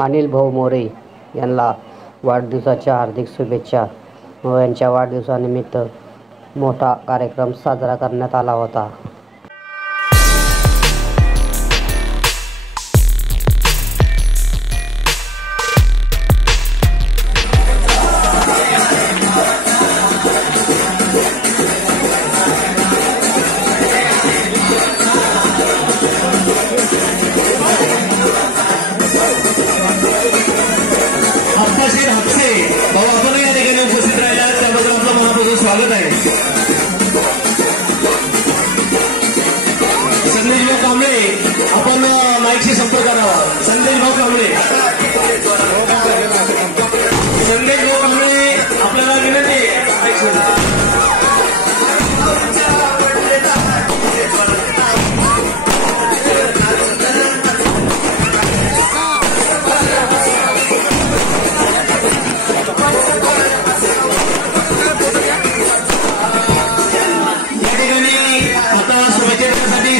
अनिल भाऊ मोरे यांना वाढदिवसाच्या हार्दिक शुभेच्छा व यांच्या वाढदिवसानिमित्त मोठा कार्यक्रम साजरा करण्यात आला होता। स्वागत आहे। संदेश भाऊ कांबळे आपण माईकशी संपर्क करावा। संदेश भाऊ कांबळे आपल्याला विनंती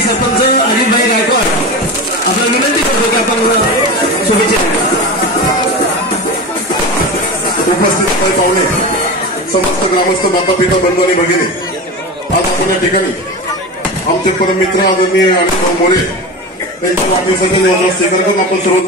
सरपंच अनिलभाई गायकवाड आपल्याला विनंती करतो की आपण शुभेच्छा उपस्थित पाहुणे, समस्त ग्रामस्थ, माता पिता, बंधू आणि भगिनी, आज आपण या ठिकाणी आमचे परममित्र आदरणीय अनिल भाऊ मोरे यांच्या वाढदिवसाच्या निमंत्रण स्वीकार करून आपण सर्व